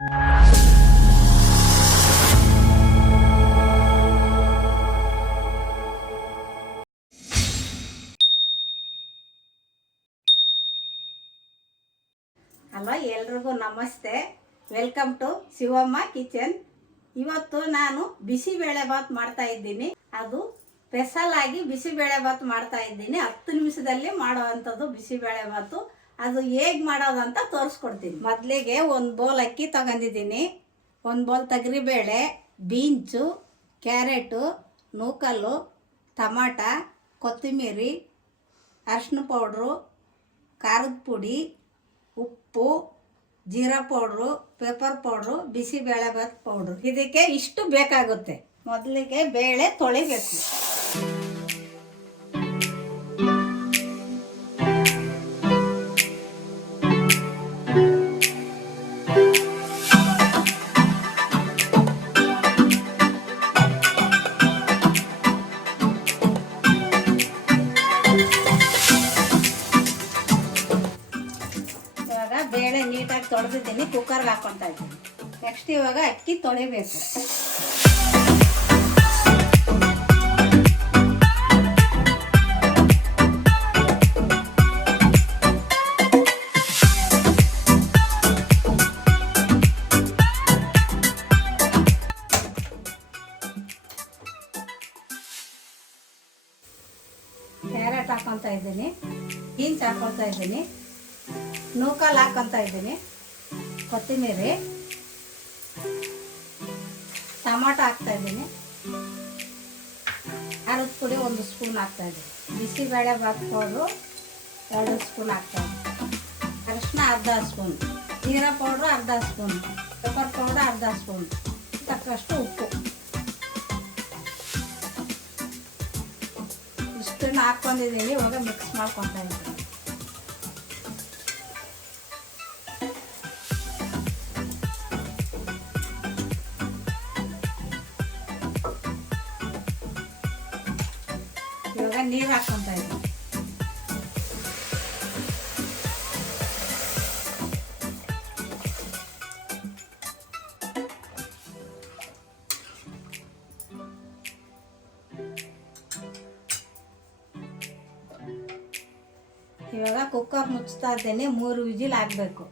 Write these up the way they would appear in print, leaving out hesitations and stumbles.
Hello, ಎಲ್ರಿಗೂ ನಮಸ್ತೆ. Welcome to Shivamma kitchen. ಇವತ್ತು ನಾನು ಬಿಸಿಬೇಳೆಬಾತ್ ಮಾಡ್ತಾ ಇದ್ದೀನಿ. ಅದು ಸ್ಪೆಷಲ್ ಆಗಿ ಬಿಸಿಬೇಳೆಬಾತ್ ಮಾಡ್ತಾ ಇದ್ದೀನಿ. 10 ನಿಮಿಷದಲ್ಲಿ ಮಾಡುವಂಥದ್ದು ಬಿಸಿಬೇಳೆಬಾತು. ಅದು ಹೇಗೆ ಮಾಡೋದಂತ ತೋರಿಸ್ಕೊಡ್ತೀನಿ. ಮೊದಲಿಗೆ ಒಂದು ಬೌಲ್ ಅಕ್ಕಿ ತಗೊಂಡಿದ್ದೀನಿ, ಒಂದು ಬೌಲ್ ತೊಗರಿಬೇಳೆ, ಬೀನ್ಸು, ಕ್ಯಾರೆಟು, ನೂಕಲ್ಲು, ಟಮಾಟ, ಕೊತ್ತಂಬರಿ, ಅರಿಶಿನ ಪೌಡ್ರು, ಖಾರದ ಪುಡಿ, ಉಪ್ಪು, jeera powder, pepper powder, Bisibelebath powder. ಇದಕ್ಕೆ ಇಷ್ಟು ಬೇಕಾಗುತ್ತೆ. ಮೊದಲಿಗೆ ಬೇಳೆ ತೊಳಿಬೇಕು. ಬೇಳೆ ನೀಟಾಗಿ ತೊಳೆದಿದ್ದೀನಿ, ಕುಕ್ಕರ್ಗೆ ಹಾಕ್ಕೊತಾ ಇದ್ದೀನಿ. ನೆಕ್ಸ್ಟ್ ಇವಾಗ ಅಕ್ಕಿ ತೊಳಿಬೇಕು. ಕ್ಯಾರೆಟ್ ಹಾಕ್ಕೊತಾ ಇದ್ದೀನಿ, ಬೀನ್ಸ್ ಹಾಕ್ಕೊತಾ ಇದ್ದೀನಿ, ನೂಕಲ್ ಹಾಕ್ಕೊತಾ ಇದ್ದೀನಿ, ಕೊತ್ತಂಬರಿ, ಟೊಮಾಟೊ ಹಾಕ್ತಾ ಇದ್ದೀನಿ, ಖಾರದ ಪುಡಿ 1 ಸ್ಪೂನ್ ಹಾಕ್ತಾ ಇದ್ದೀನಿ, ಬಿಸಿಬೇಳೆಬಾತ್ ಪೌಡ್ರು 2 ಸ್ಪೂನ್ ಹಾಕ್ತಾ ಇದ್ದೀನಿ, ಅರಿಶಿನ ಅರ್ಧ ಸ್ಪೂನ್, ಜೀರಾ ಪೌಡ್ರು ಅರ್ಧ ಸ್ಪೂನ್, ಪೆಪ್ಪರ್ ಪೌಡ್ರು ಅರ್ಧ ಸ್ಪೂನ್, ತಕ್ಕಷ್ಟು ಉಪ್ಪು. ಇಷ್ಟನ್ನು ಹಾಕ್ಕೊಂಡಿದ್ದೀನಿ. ಇವಾಗ ಮಿಕ್ಸ್ ಮಾಡ್ಕೊತಾ ಇದ್ದೀನಿ. ಇವಾಗ ನೀರು ಹಾಕ್ಕೊತಾ ಇದ್ದೀನಿ. ಇವಾಗ ಕುಕ್ಕರ್ ಮುಚ್ತಾ ಇದ್ದೇನೆ. 3 ವಿಜಿಲ್ ಆಗಬೇಕು.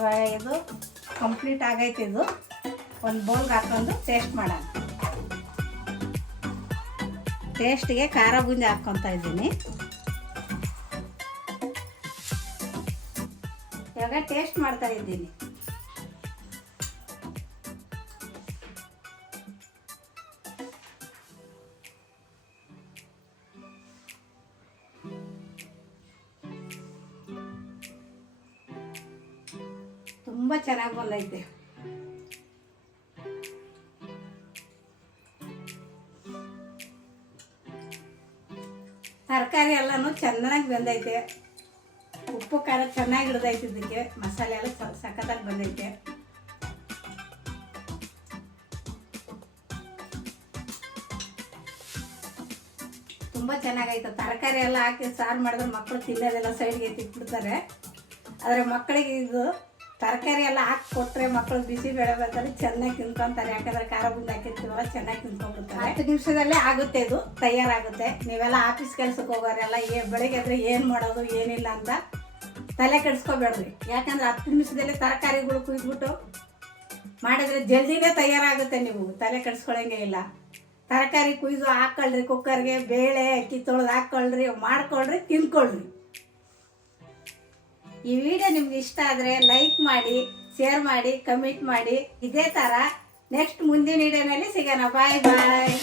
ಇವಾಗ ಇದು ಕಂಪ್ಲೀಟ್ ಆಗೈತೆ. ಇದು ಒಂದು ಬೌಲ್ಗೆ ಹಾಕೊಂಡು ಟೇಸ್ಟ್ ಮಾಡೋಣ. ಟೇಸ್ಟಿಗೆ ಖಾರ ಬೂಂದಿ ಹಾಕ್ಕೊತಾ ಇದ್ದೀನಿ. ಇವಾಗ ಟೇಸ್ಟ್ ಮಾಡ್ತಾ ಇದ್ದೀನಿ. ತುಂಬ ಚೆನ್ನಾಗಿ ಬಂದೈತೆ. ತರಕಾರಿ ಎಲ್ಲನೂ ಚೆನ್ನಾಗಿ ಬಂದೈತೆ. ಉಪ್ಪು ಖಾರ ಚೆನ್ನಾಗಿ ಹಿಡ್ದೈತೆ. ಇದಕ್ಕೆ ಮಸಾಲೆ ಎಲ್ಲ ಸಖತ್ತಾಗಿ ಬಂದೈತೆ. ತುಂಬ ಚೆನ್ನಾಗೈತೆ. ತರಕಾರಿ ಎಲ್ಲ ಹಾಕಿ ಸಾರು ಮಾಡಿದ್ರೆ ಮಕ್ಕಳು ತಿನ್ನೋದೆಲ್ಲ ಸೈಡ್ಗೆ ತಿಕ್ಬಿಡ್ತಾರೆ. ಆದರೆ ಮಕ್ಕಳಿಗೆ ಇದು ತರಕಾರಿ ಎಲ್ಲ ಹಾಕಿ ಕೊಟ್ಟರೆ ಮಕ್ಕಳು ಬಿಸಿಬೇಳೆಬಾತಲ್ಲಿ ಚೆನ್ನಾಗಿ ತಿನ್ಕೊತಾರೆ. ಯಾಕಂದರೆ ಖಾರ ಬುಂದಿ ಹಾಕಿರ್ತೀವಲ್ಲ, ಚೆನ್ನಾಗಿ ತಿನ್ಕೊಂಡ್ಬಿಡ್ತಾರೆ. 10 ನಿಮಿಷದಲ್ಲೇ ಆಗುತ್ತೆ. ಇದು ತಯಾರಾಗುತ್ತೆ. ನೀವೆಲ್ಲ ಆಫೀಸ್ ಕೆಲಸಕ್ಕೆ ಹೋಗೋರೆಲ್ಲ ಬೆಳಿಗ್ಗೆ ಆದರೆ ಏನು ಮಾಡೋದು ಏನಿಲ್ಲ ಅಂತ ತಲೆ ಕೆಡಿಸ್ಕೋಬೇಡ್ರಿ. ಯಾಕಂದ್ರೆ 10 ನಿಮಿಷದಲ್ಲೇ ತರಕಾರಿಗಳು ಕುಯ್ದ್ಬಿಟ್ಟು ಮಾಡಿದ್ರೆ ಜಲ್ದಿನೇ ತಯಾರಾಗುತ್ತೆ. ನೀವು ತಲೆ ಕೆಡಿಸ್ಕೊಳ್ಳೋಂಗೆ ಇಲ್ಲ. ತರಕಾರಿ ಕುಯ್ದು ಹಾಕ್ಕೊಳ್ರಿ, ಕುಕ್ಕರ್ಗೆ ಬೇಳೆ ಅಕ್ಕಿ ತೊಳೆದು ಹಾಕ್ಕೊಳ್ರಿ, ಮಾಡ್ಕೊಳ್ರಿ, ತಿನ್ಕೊಳ್ರಿ. ಈ ವಿಡಿಯೋ ನಿಮ್ಗೆ ಇಷ್ಟ ಆದರೆ ಲೈಕ್ ಮಾಡಿ, ಶೇರ್ ಮಾಡಿ, ಕಮೆಂಟ್ ಮಾಡಿ. ಇದೇ ಥರ ನೆಕ್ಸ್ಟ್ ಮುಂದಿನ ವಿಡಿಯೋನಲ್ಲಿ ಸಿಗೋಣ. ಬಾಯ್ ಬಾಯ್.